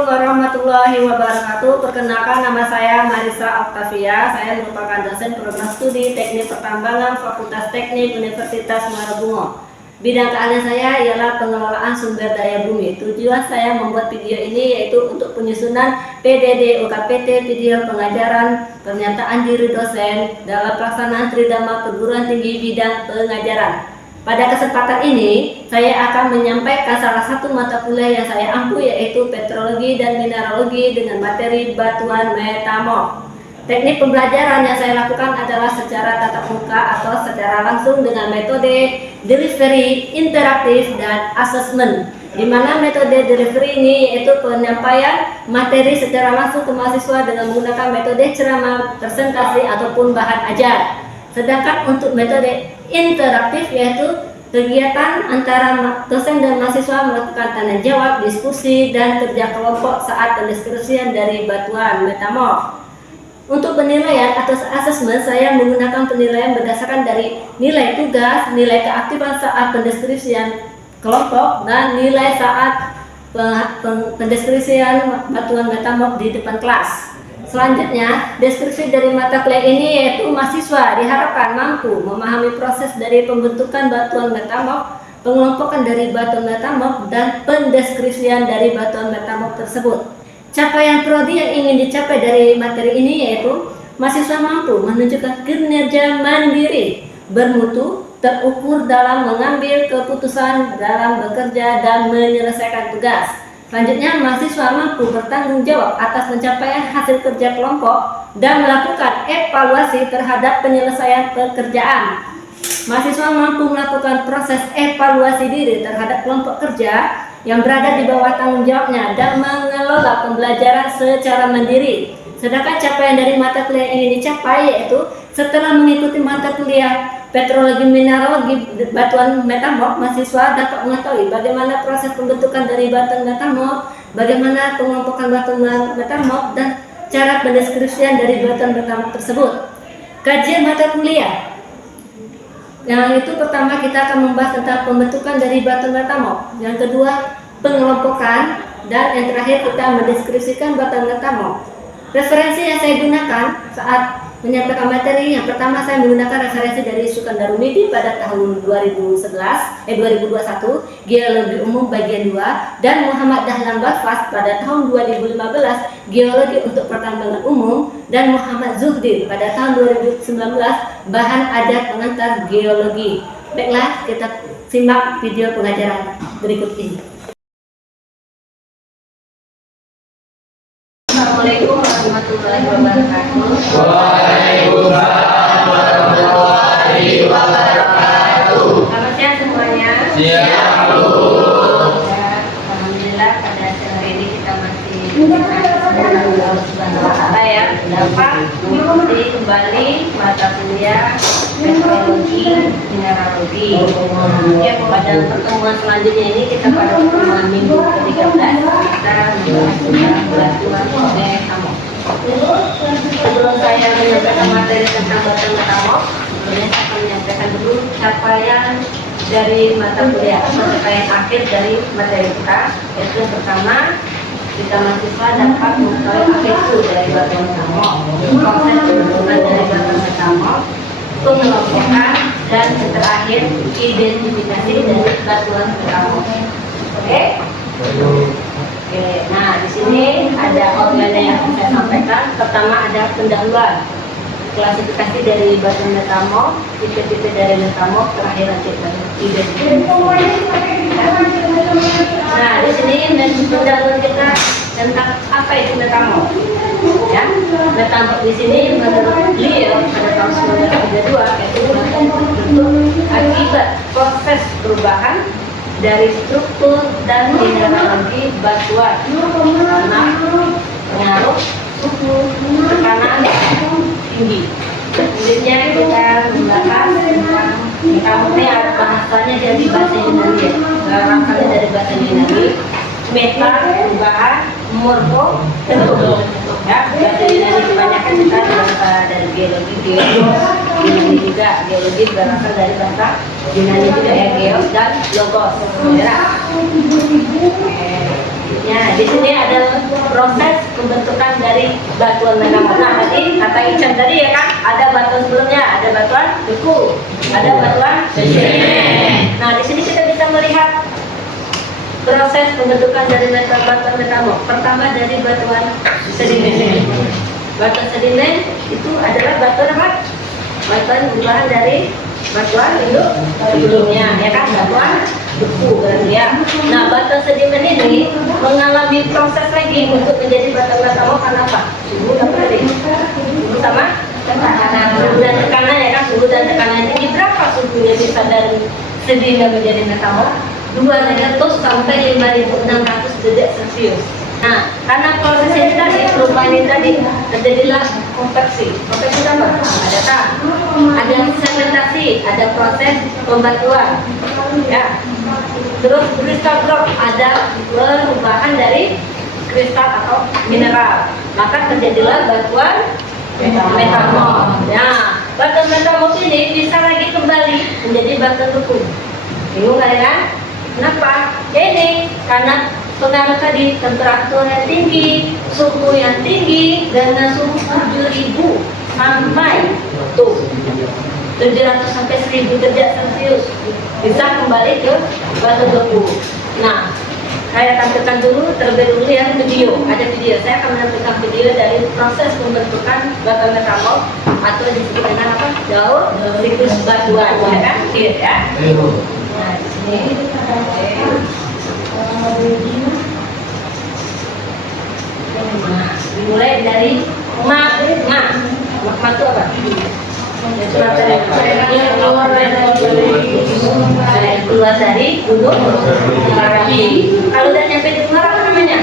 Assalamualaikum warahmatullahi wabarakatuh. Perkenalkan, nama saya Marisa Octavia. Saya merupakan dosen program studi Teknik Pertambangan Fakultas Teknik Universitas Muara Bungo. Bidang keahlian saya ialah pengelolaan sumber daya bumi. Tujuan saya membuat video ini yaitu untuk penyusunan PDD UKPT video pengajaran pernyataan diri dosen dalam pelaksanaan Tridharma Perguruan Tinggi bidang pengajaran. Pada kesempatan ini, saya akan menyampaikan salah satu mata kuliah yang saya ampu yaitu Petrologi dan Mineralogi dengan materi batuan metamorf. Teknik pembelajaran yang saya lakukan adalah secara tatap muka atau secara langsung dengan metode delivery, interaktif, dan assessment. Di mana metode delivery ini yaitu penyampaian materi secara langsung ke mahasiswa dengan menggunakan metode ceramah, presentasi, ataupun bahan ajar. Sedangkan untuk metode interaktif yaitu kegiatan antara dosen dan mahasiswa melakukan tanya jawab, diskusi, dan kerja kelompok saat pendeskripsian dari batuan metamorf. Untuk penilaian atau asesmen, saya menggunakan penilaian berdasarkan dari nilai tugas, nilai keaktifan saat pendeskripsian kelompok, dan nilai saat pendeskripsian batuan metamorf di depan kelas. Selanjutnya, deskripsi dari mata kuliah ini yaitu mahasiswa diharapkan mampu memahami proses dari pembentukan batuan metamorf, pengelompokan dari batuan metamorf, dan pendeskripsian dari batuan metamorf tersebut. Capaian prodi yang ingin dicapai dari materi ini yaitu mahasiswa mampu menunjukkan kinerja mandiri, bermutu, terukur dalam mengambil keputusan dalam bekerja dan menyelesaikan tugas. Selanjutnya, mahasiswa mampu bertanggung jawab atas pencapaian hasil kerja kelompok dan melakukan evaluasi terhadap penyelesaian pekerjaan. Mahasiswa mampu melakukan proses evaluasi diri terhadap kelompok kerja yang berada di bawah tanggung jawabnya dan mengelola pembelajaran secara mandiri. Sedangkan capaian dari mata kuliah ini dicapai yaitu setelah mengikuti mata kuliah Petrologi Mineralogi batuan metamorf, mahasiswa dapat mengetahui bagaimana proses pembentukan dari batuan metamorf, bagaimana pengelompokan batuan metamorf, dan cara pendeskripsian dari batuan metamorf tersebut. Kajian mata kuliah yang itu pertama kita akan membahas tentang pembentukan dari batuan metamorf, yang kedua pengelompokan, dan yang terakhir kita mendeskripsikan batuan metamorf. Referensi yang saya gunakan saat menyampaikan materi, yang pertama saya menggunakan referensi dari Sukandar Rumidi pada tahun 2021, Geologi Umum bagian 2, dan Muhammad Dahlan Bafas pada tahun 2015, Geologi untuk Pertambangan Umum, dan Muhammad Zuhdi pada tahun 2019, Bahan Adat Pengantar Geologi. Baiklah, kita simak video pengajaran berikut ini. Assalamualaikum warahmatullahi wabarakatuh. Waalaikumsalam warahmatullahi wabarakatuh. Selamat siang semuanya. Siang, Bu. Alhamdulillah pada acara ini kita masih ya dapat mengikuti kembali mata kuliah Petrologi Mineralogi. Ya, pada pertemuan selanjutnya ini kita pada pertemuan minggu ke-13 kita membahas tentang batuan metamorf. Sebelum saya menyampaikan materi tentang batuan metamorf, sebelumnya saya akan menyampaikan dulu capaian dari mata kuliah atau capaian akhir dari materi kita. Yaitu yang pertama, kita mahasiswa dapat mengetahui apa itu dari batuan metamorf, proses pembentukan dari batuan metamorf, pengelompokan, dan yang terakhir identifikasi dari batuan metamorf. Oke? Oke. Nah, di sini ada outline yang akan saya sampaikan. Pertama ada pendahuluan, klasifikasi dari batuan metamorf, tipe-tipe dari metamorf, terakhir lanjut identifikasi. Nah, di sini pendahuluan kita tentang apa itu metamorf. Ya, metamorf di sini menurut beliau pada tahun 1932 yaitu bentuk akibat proses perubahan dari struktur dan mineralogi batuan karena pengaruh suhu tekanan tinggi. Selanjutnya kita membahas tentang metamorf ini bahasanya dari bahasa Yunani, asalnya dari bahasa Yunani. Meta, perubahan, morfo, bentuk. Ya, bahasa Yunani kebanyakan kita dari geologi, Yunani juga geologi berasal dari bahasa Yunani juga ya, geos dan logos. Ya. Ya, di sini ada proses pembentukan dari batuan metamorf. Nah, tadi kata Ican tadi ya kan, ada batuan sebelumnya, ada batuan beku, ada batuan sedimen. Nah, di sini kita bisa melihat proses pembentukan dari batuan metamorf. Pertama dari batuan sedimen. Batuan sedimen itu adalah batuan apa? Batuan berbahan dari batuan induk sebelumnya, ya kan, batuan beku berarti ya. Nah, batuan sedimen ini mengalami proses lagi untuk menjadi batuan metamorf karena apa? Suhu apa tadi? Suhu sama tekanan. Suhu dan tekanan ya kan, suhu dan tekanan ini berapa suhunya bisa dari sedimen menjadi metamorf? 200 sampai 5.600 derajat Celcius. Nah, karena proses ini tadi, perubahan ini tadi, terjadilah konveksi. Konveksi apa? Ada tak? Ada segmentasi, ada proses pembatuan, ya. Terus kristal block, ada perubahan dari kristal atau mineral. Maka terjadilah batuan metamorf. Nah, batuan metamorf ini bisa lagi kembali menjadi batuan beku. Bingung kalian? Kenapa? Ini karena pengaruh tadi temperatur yang tinggi, suhu yang tinggi dengan suhu 7.000 sampai 700 sampai 1.000 derajat Celcius bisa kembali ke batu beku. Nah, saya tampilkan dulu terlebih dulu yang video. Ada video. Saya akan menampilkan video dari proses pembentukan batuan metamorf atau disebut dengan apa? Daur siklus batuan, ya kan? Ya. Nah, di sini dimulai dari magma. Magma itu apa? Yang keluar dari gunung api. Kalau udah nyampe di luar apa namanya?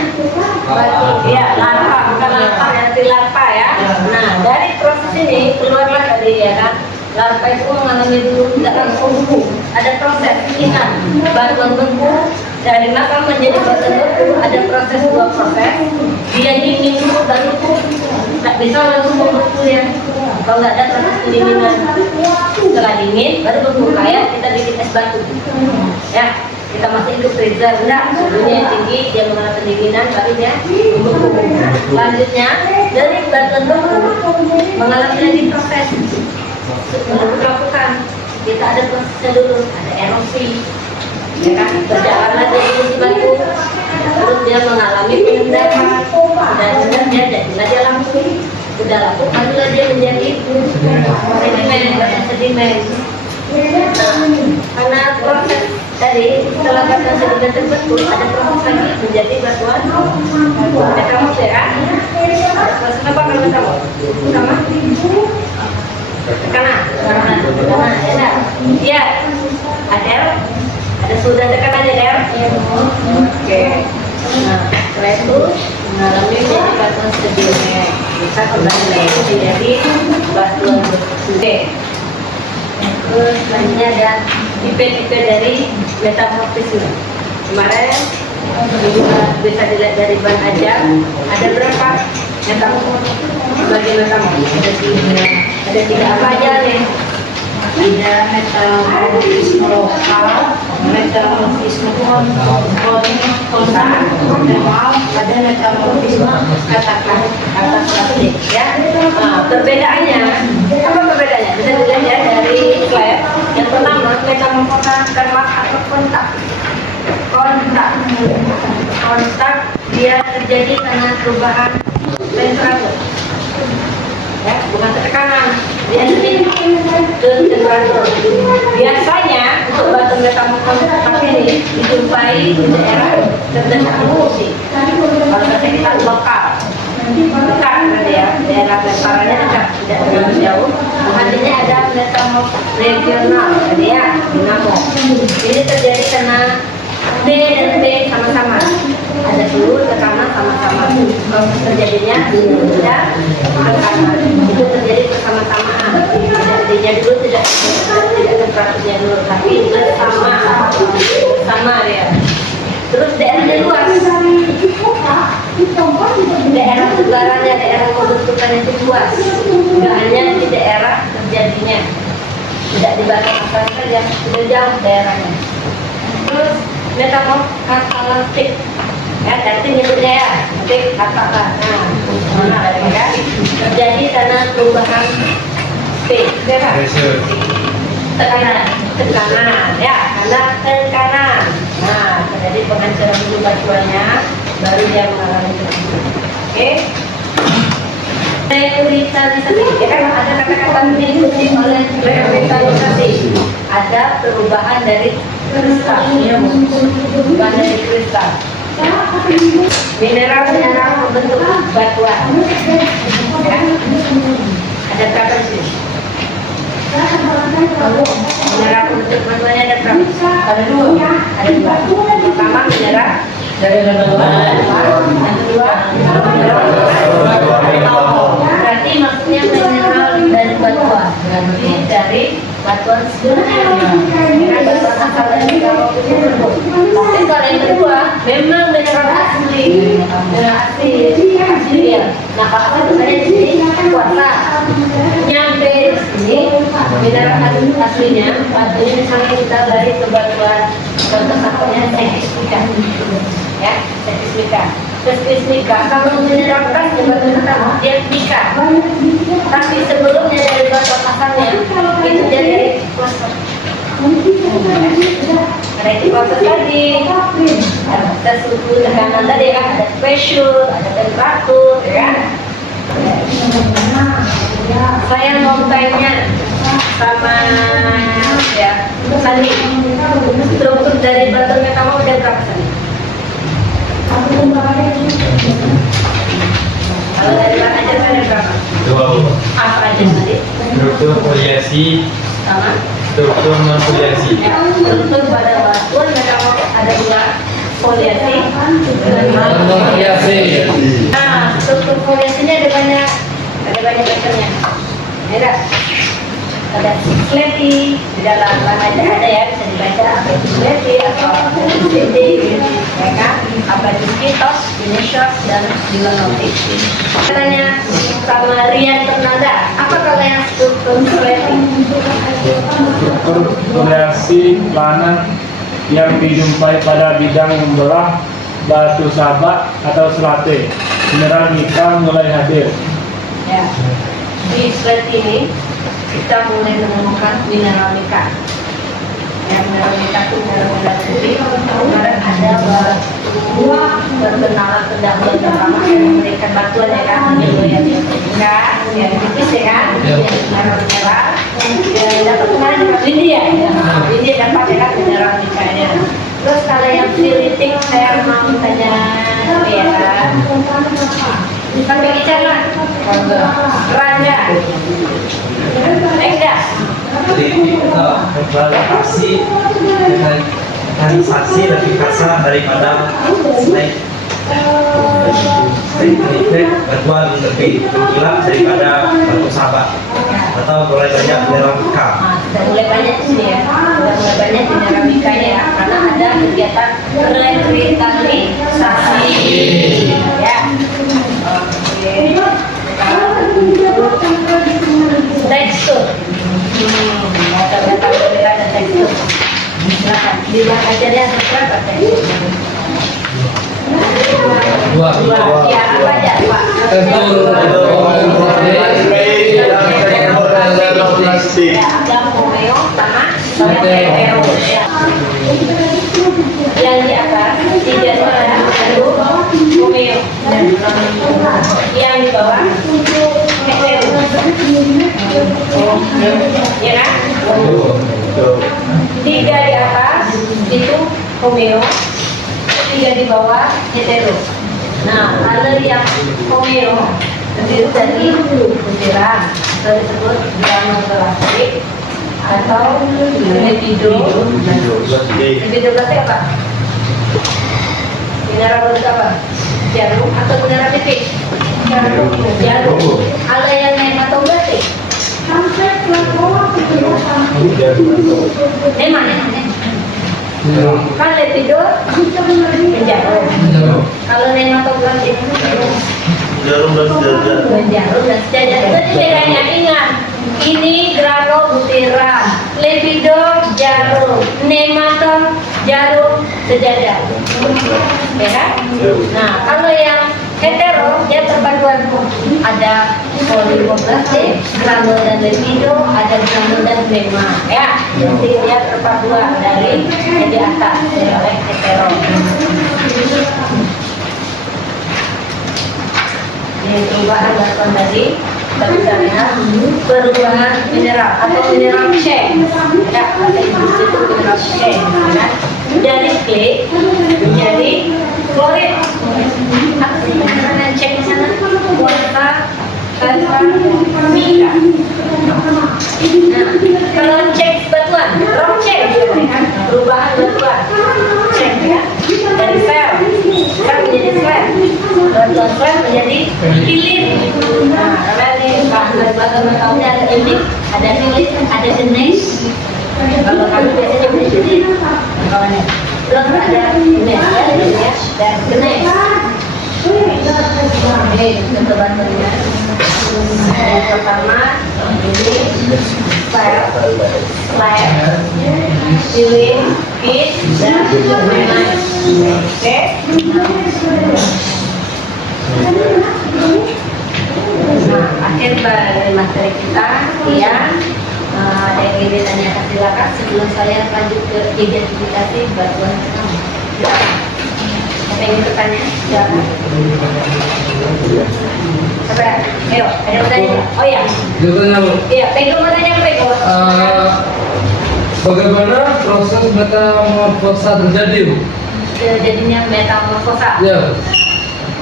Ya, larva, bukan larva ya, tapi larva ya. Nah, dari proses ini keluarlah tadi ya kan. Larva itu mengalami dulu tidak langsung beku. Ada proses, ingat, batuan beku dari makam menjadi batuan beku ada proses, dua proses. Dia dingin dulu baru beku, tak bisa langsung membeku ya. Kalau nggak ada proses pendinginan, setelah dingin baru beku. Kayak kita bikin es batu, ya. Kita masukin ke freezer, enggak, suhunya yang tinggi, dia mengalami pendinginan, baru dia membeku. Selanjutnya dari batuan beku mengalami lagi proses. Untuk melakukan, kita ada prosesnya dulu, ada erosi, ya kan, berjalanlah dari batu, terus dia mengalami pengendapan, dan sudah dia jadilah dia langsung, sudah langsung, barulah dia menjadi sedimen. Karena proses tadi setelah batuan sedimen terbentuk, ada proses lagi menjadi batuan metamorf, ya kan? Proses apa kalau metamorf? Sama? Tekanan, ya, ada suhu dan tekanan ya, Oke. Nah, setelah itu mengalami menjadi batuan sedimen, bisa kembali lagi menjadi batuan beku. Terus selanjutnya ada tipe-tipe dari metamorfisme. Kemarin bisa dilihat dari ban aja, ada berapa metamorf? Sebagai metamorf ada tiga apa aja nih? Ada metamorfisme lokal, metamorfisme kontak, ada metamorfisme katastrofi, ya. Nah, perbedaannya apa perbedaannya? Bisa dilihat ya dari slide. Yang pertama, metamorf atau kontak. Kontak dia terjadi karena perubahan temperatur, ya, bukan tekanan, dia lebih ke temperatur. Biasanya untuk batu metamorf ini dijumpai di daerah tertentu sih. Kalau kita lokal, dekat berarti ya, daerah datarannya dekat, tidak terlalu jauh. Artinya ada metamorf regional, berarti ya, dinamo. Ini terjadi karena T dan P sama-sama, ada suhu tekanan sama-sama. Terjadinya tidak tekanan, itu terjadi bersama-samaan. Tidak dulu tidak temperaturnya dulu, tapi bersama dia. Terus daerahnya luas, daerah sebarannya, daerah pembentukannya itu luas, tidak hanya di daerah terjadinya, tidak dibatasi saja, sudah jauh daerahnya. Terus metamorf katalaktik. Ya, nanti nyebutnya ya, nanti katakan. Nah, ya, terjadi karena perubahan P, ya kan? Tekanan, ya, karena tekanan. Nah, terjadi penghancuran dulu batuannya, baru dia mengalami tersebut. Oke? Revitalisasi, ya kan ada kata-kata diikuti oleh revitalisasi. Ada perubahan dari kristal, bukan dari kristal. Mineral membentuk batuan. Ya. Ada berapa sih? Mineral membentuk batuannya ada berapa? Ada dua. Ada dua. Pertama mineral dari batuan. Yang kedua berarti maksudnya mineral dari batuan. Berarti dari batuan sebenarnya. Karena batuan asal dari kalau tapi kalau yang kedua memang mineral asli. Mineral asli ya. Nah kalau misalnya di sini kuarsa nyampe di sini mineral aslinya batunya misalnya kita dari ke batuan contoh satunya seismika, ya seismika. Seismika kalau mineral keras di batu pertama dia mika, tapi sebelumnya dari batu asalnya itu dia dari fosfor. Ada itu proses tadi, ada suhu tekanan tadi kan, ada pressure, ada temperatur, ya kan? Saya mau tanya sama ya Sandi, struktur dari batu metama udah berapa Sandi? Kalau dari Pak Ajar ada berapa? Dua. Apa aja tadi? Struktur foliasi, Sama? struktur non foliasi. Ya, struktur pada batuan metama ada dua, foliasi dan non foliasi. Nah, struktur foliasinya ada banyak macamnya. Ada sleti di dalam aja ada ya, bisa dibaca apa itu sleti atau sleti, ya kan? Apa itu kitos, inisios dan dilenotik. Katanya sama Rian Fernanda, apa kalau yang struktur sleti? Struktur foliasi planet yang dijumpai pada bidang membelah batu sabak atau selate. Mineral mika mulai hadir. Ya, di slide ini kita mulai menemukan mineral mika. Ya, mineral mika itu mineral putih. Kemarin ada batu berkenalan pendahuluan pertama yang memberikan batuan ya kan, yang mika, yang tipis ya kan, mineral mineral. Yang dapat kemarin juga India, India dapat ya kan mineral mikanya. Terus kalau yang filitik saya mau tanya ya. Kan bicara Raja enggak Jadi bervariasi dengan organisasi lebih kasar daripada slide efek batuan lebih mengkilap daripada batu sabak atau mulai banyak mineral mika. sudah mulai banyak di sini ya, sudah mulai banyak mineral mikanya ya, karena ada kegiatan revitalisasi ya. Tekstur kata-kata berbeda tekstur. Silakan dilihat aja dia berapa tekstur. Dua. Ya apa aja Pak? Ya ada Romeo sama Romeo ya. Yang di atas tiga itu Romeo, yang di bawah ya kan? Tiga di atas itu Romeo, tiga di bawah hetero. Nah, kalau yang Romeo terdiri dari butiran atau disebut granulasi atau lepido. Lepido plastik apa? Mineral berbentuk apa? Jarum atau mineral tipis? Jarum. Kalau yang hematoblastik? Mana? Kan lepido jarum. Kalau hematoblastik? Jarum dan sejajar. Jarum dan sejajar. Itu bedanya, ingat. Ini granobutiran, lepido jarum, nematon jarum, sejajar. Ya kan? Nah, kalau yang hetero dia terpaduan ada polipoplastik, granul dan lipido, ada granul dan flema. Ya, jadi dia terpaduan dari yang di atas oleh hetero. Ini perubahan batuan dari misalnya perubahan mineral atau mineral change. Ya, ada industri itu mineral change. Ya. Dari clay menjadi klorid. Apa sih mineral change di sana? Kuarta, kalsa, mika. Nah, kalau change batuan, rock change, perubahan batuan, change ya. Dari sel menjadi slab, batuan slab menjadi kilit. Nah, karena ini bahan batuan metalnya ada unik, ada kilit, ada jenis. Kalau kami biasanya punya jenis, kawannya. Terus ada jenis ya, dan jenis. Oke, contoh batuannya. Yang pertama ini slab, ceiling, pit, dan lain-lain. Oke. Nah, akhir dari materi kita, ya. Ada yang ingin ditanyakan silakan sebelum saya lanjut ke identifikasi batuan pertama. Ada yang ingin bertanya? Silakan. Apa? Ayo, ada yang bertanya? Oh ya. Iya, Pego mau tanya Pego. Bagaimana proses metamorfosa terjadi, Bu? Terjadinya metamorfosa. Ya.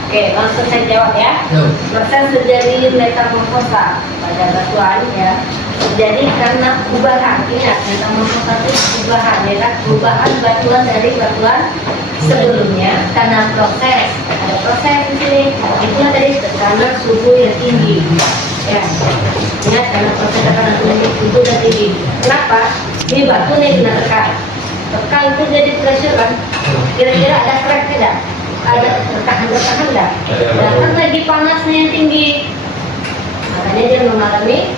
Oke, langsung saya jawab ya. Ya. Proses terjadi metamorfosa pada batuan ya terjadi karena perubahan. Ingat, metamorfosa itu perubahan ya kan? Perubahan batuan dari batuan sebelumnya karena proses. Ada proses di sini. Itulah tadi tekanan suhu yang tinggi. Ya, ingat karena proses tekanan suhu dan tinggi. Kenapa? Ini batu nih kena tekan. Tekan itu jadi pressure kan? Kira-kira ada crack tidak? Ada tertahan enggak? Nah, kan lagi panasnya yang tinggi, makanya dia mengalami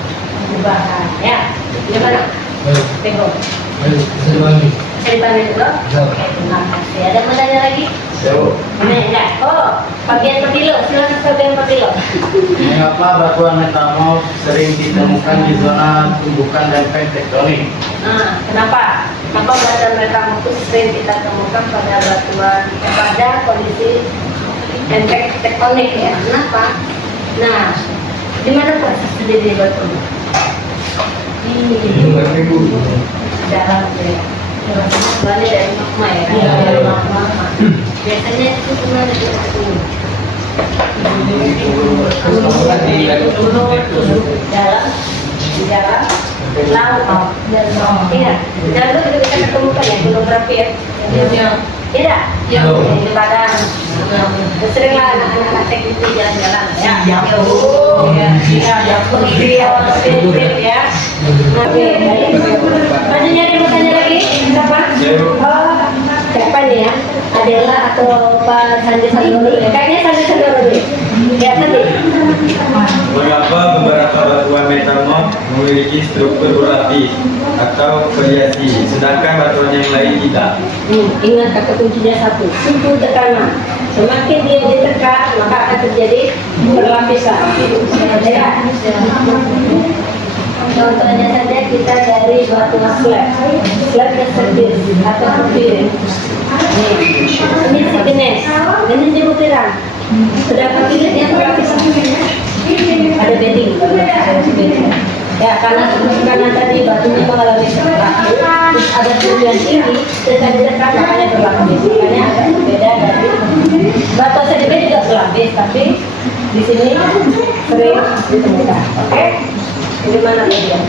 perubahan. Ya, gimana? Pego. Ayo, bisa dibantu. Saya dipanggil dulu. Oke, terima kasih. Ada yang mau tanya lagi? Enggak. Oh, bagian petilo. Silakan bagian petilo. Mengapa batuan metamorf sering ditemukan di zona tumbukan dan tektonik? Nah, kenapa? Kenapa batuan metamorf itu sering kita temukan pada batuan pada kondisi tektonik ya? Kenapa? Nah, di mana proses terjadi batuan? Dalam ya. Balik dari magma ya. Dari magma. Biasanya itu cuma di turun dalam di dalam laut dan iya. Dan itu juga kita ketemukan ya hidrografi ya. Tidak? Di badan. Seringlah anak-anak teknik itu jalan-jalan ya. Ya. Ya. Oke. Masih nyari mau tanya lagi? Siapa? Oh, siapa nih ya? Adela atau Pak Sandi Sandoro? Kayaknya Sandi Sandoro dulu. Ya tadi. Mengapa beberapa batuan metamorf memiliki struktur berlapis atau variasi, sedangkan batuan yang lain tidak? Ingat kata kuncinya satu, suhu tekanan. Semakin dia ditekan, maka akan terjadi perlapisan. Ya. Contohnya saja kita dari batu slab seperti atau bukit. Ini si genes di butiran. Sedangkan kilit yang berlapisan ada bedding. Ya, karena tadi batunya mengalami kerusakan, terus ada suhu yang tinggi, dan ditekan makanya berlapis. Makanya agak berbeda dari batu sedimen juga berlapis, tapi di sini sering ditemukan. Oke? Di mana tadi ya?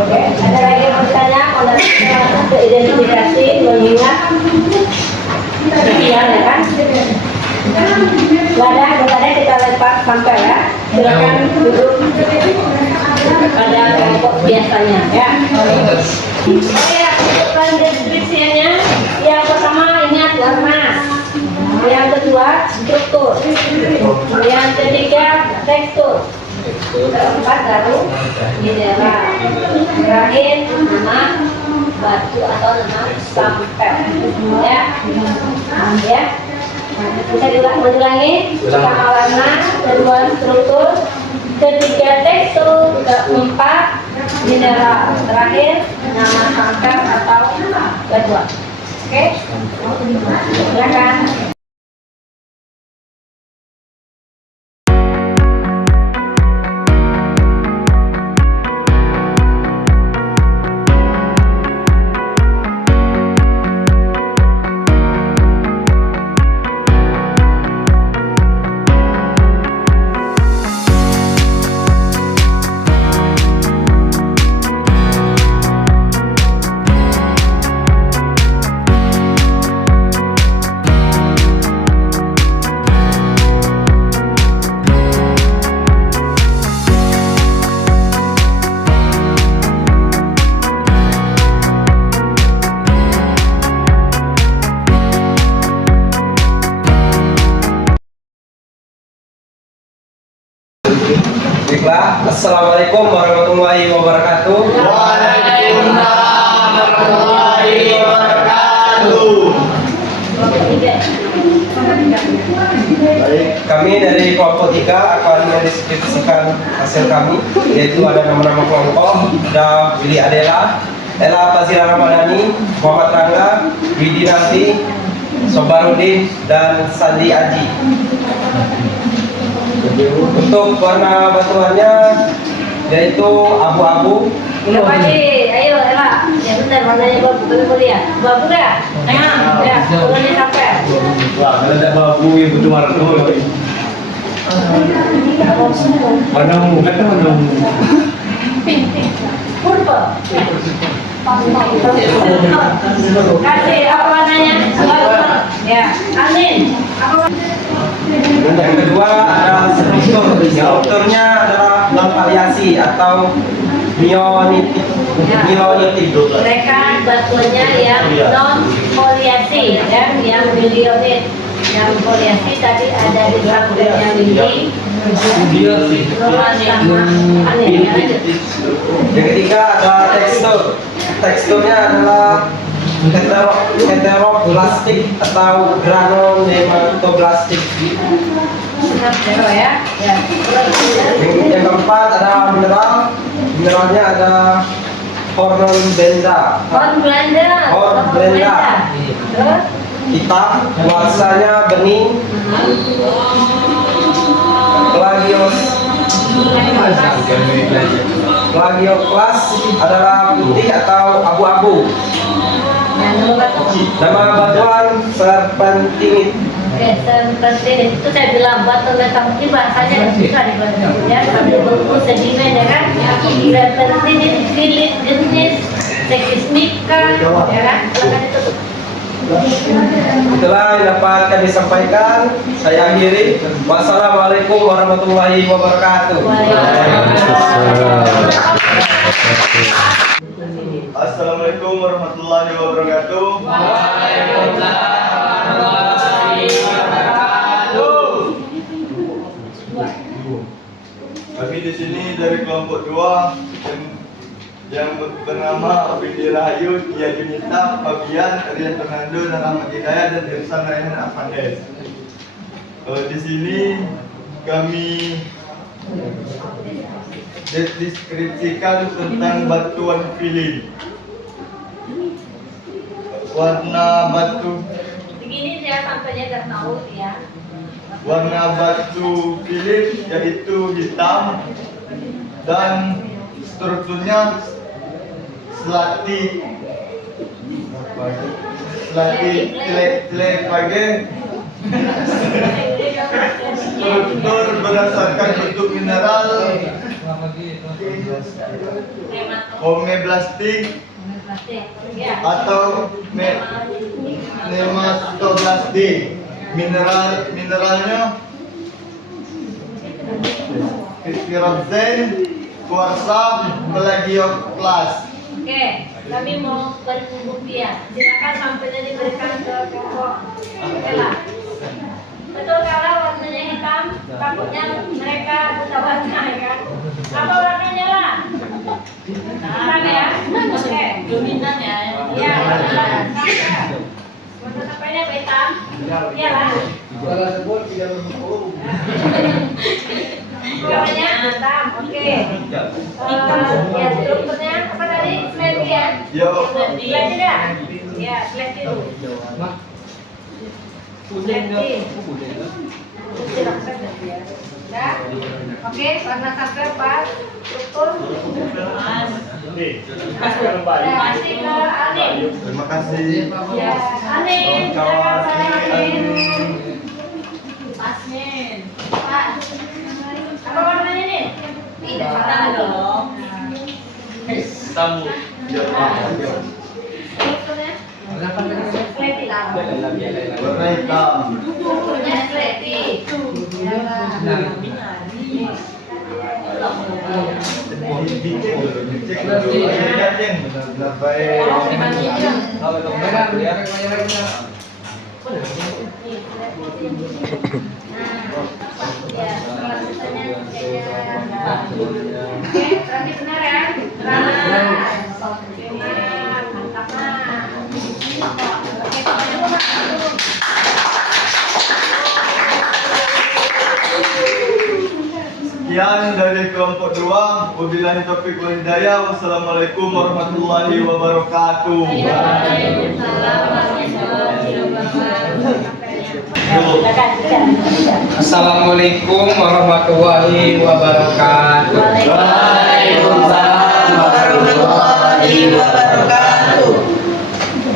Oke, ada lagi yang bertanya? Kalau langsung ke identifikasi mengingat sekian ya kan? Gak ada kita lempar sampai ya. Silakan duduk pada kelompok biasanya ya. Oke, untuk deskripsinya yang pertama ingat warna. Yang kedua struktur, yang ketiga tekstur, keempat baru mineral, terakhir nama batu atau nama sampel. Ya. Ya. Kita ulangi. Pertama warna, kedua struktur, ketiga tekstur, keempat mineral, terakhir nama sampel atau batuan. Oke? Silakan. Baiklah, Assalamualaikum warahmatullahi wabarakatuh. Waalaikumsalam warahmatullahi wabarakatuh. Baik, kami dari kelompok 3 akan mendeskripsikan hasil kami, yaitu ada nama-nama kelompok, ada Willy Adela, Ella Fazila Ramadhani, Muhammad Rangga, Widi Nanti, Sobarudin, dan Sandi Aji. Untuk warna batuannya yaitu abu-abu. Ya, ayo, Ella. Ya, benar, warnanya babu ya. Babu ya? Tengah, ya, turunnya sampai. Wah, kalau tidak babu yang butuh warna warna ungu, kata warna ungu. Pink. Purple. Kasih, apa warnanya? Ya, Amin. Apa Yang kedua ada struktur. Strukturnya adalah non variasi atau mionitik. mereka batuannya yang non foliasi ya, yang milionit. Yang foliasi tadi ada di sampulnya Windy, Roman sama Anin. Yang ketiga ada tekstur. Teksturnya adalah heteroplastik atau granulonematoblastik. Ya. Yang keempat ada mineral. Mineralnya ada hornblenda. Hornblenda. Terus Hitam, nuansanya bening. Plagioklas adalah putih atau abu-abu. Nama batuan serpentinit. Oke, serpentinit itu saya bilang batu metamorfik bahasanya susah dibaca ya, sambil buku sedimen ya kan. Serpentinit, filit, jenis, seismika, ya kan. Silakan ditutup. Itulah yang dapat kami sampaikan. Saya akhiri. Wassalamualaikum warahmatullahi wabarakatuh. Assalamualaikum warahmatullahi wabarakatuh. Kami di sini dari kelompok 2 yang bernama Windy Rahayu, Tia Junita, Fabian, Rian Fernando, dan Ahmad Hidayat, dan Irsan Raihan Afandes. Di sini kami deskripsikan tentang batuan filin. Warna batu Begini ya sampainya udah tahu ya. warna batu filin yaitu hitam dan strukturnya selati pagi. Struktur berdasarkan bentuk mineral homeblastik atau nematoblastik. Mineralnya piroxen, kuarsa, plagioklas. Oke, kami mau pembuktian. Silakan sampelnya diberikan ke kelompok Ella. Betul kalau warnanya hitam, takutnya mereka buta warna ya kan? Apa warnanya lah? Hitam ya? Oke. Dominan ya? Iya. Mata tapainya hitam. Iyalah. Kalau sebut tidak berhukum. Warnanya hitam. Oke. Ya strukturnya apa tadi? Slate ya? Yo. Slate dah. Ya, slate dulu. Ya. Oke, warna sastra pas, struktur. Sekarang balik. Masih ke Anin. Terima kasih. Ya, Anin. Kawan-kawan Anin. Pasmin. Pas. Apa warnanya nih? Tidak salah dong. Strukturnya? Slate hitam. Warna hitam. Strukturnya slate. Dicek dulu. Lihat, Jeng. Benar-benar baik. Merah, Ya, selanjutnya oke, berarti benar ya? Benar. Mantap, Mas. Oke, Sekian dari kelompok 2. Wabillahi taufiq wal hidayah. Wassalamualaikum warahmatullahi wabarakatuh. Assalamualaikum warahmatullahi wabarakatuh. Waalaikumsalam warahmatullahi wabarakatuh.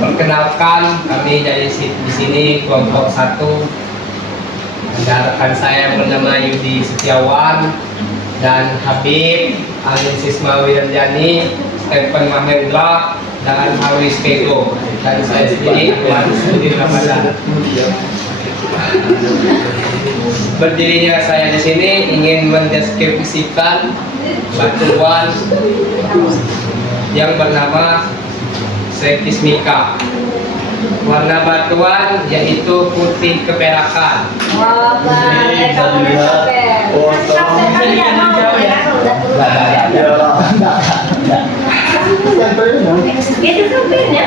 Perkenalkan, kami dari di sini kelompok 1. Ada rekan saya bernama Yudi Setiawan dan Habib, Alin Widarjani, Stephen Mahendra, dan Awis Keko. Dan saya sendiri Ahmad Sudi Ramadan. Berdirinya saya di sini ingin mendeskripsikan batuan yang bernama seismika. Warna batuan yaitu putih keperakan. Wah, baik. Kamu udah sampai. Sampai kan tidak mau ya, udah turun. Itu supirnya.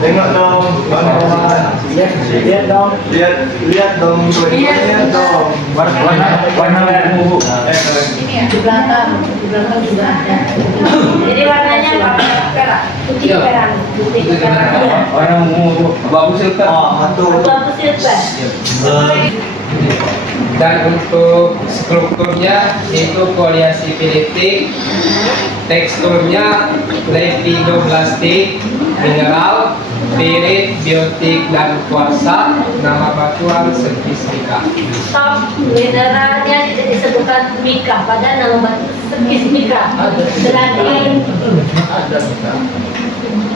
Tengok dong, kawan-kawan. Lihat dong. Lihat dong. Lihat dong. Warna merah. Di belakang juga ada. Jadi warnanya warna perak, putih perak, putih perak. Warna ungu. Bagus itu. Abu-abu silver. Dan untuk strukturnya itu poliasifilitik, teksturnya lepidoblastik, mineral, pirit, biotik, dan kuarsa. Nama batuan seismika. Stop, mineralnya tidak disebutkan mika, padahal nama batu seismika. Seladi.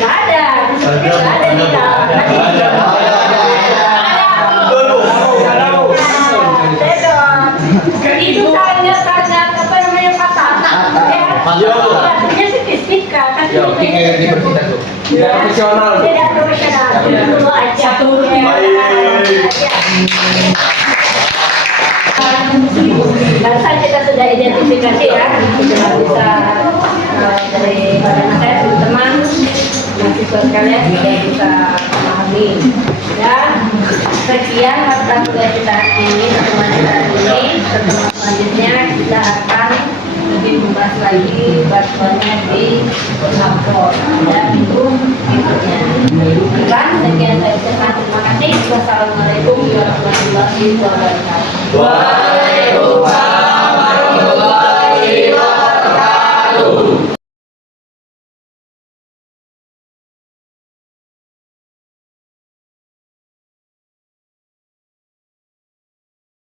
Gak ada. Gak ada di dalam. Itu karena apa namanya kata artinya seismika kan tidak Profesional. profesional dulu aja barusan kita sudah identifikasi ya, sudah bisa dari badan saya teman-teman mahasiswa sekalian sudah bisa memahami. Dan sekian mata kuliah kita ini, pertemuan kita ini. Pertemuan selanjutnya kita akan lebih membahas lagi batuannya di lapor dan minggu berikutnya. Baik, sekian saya ucapkan terima kasih. Wassalamualaikum warahmatullahi wabarakatuh.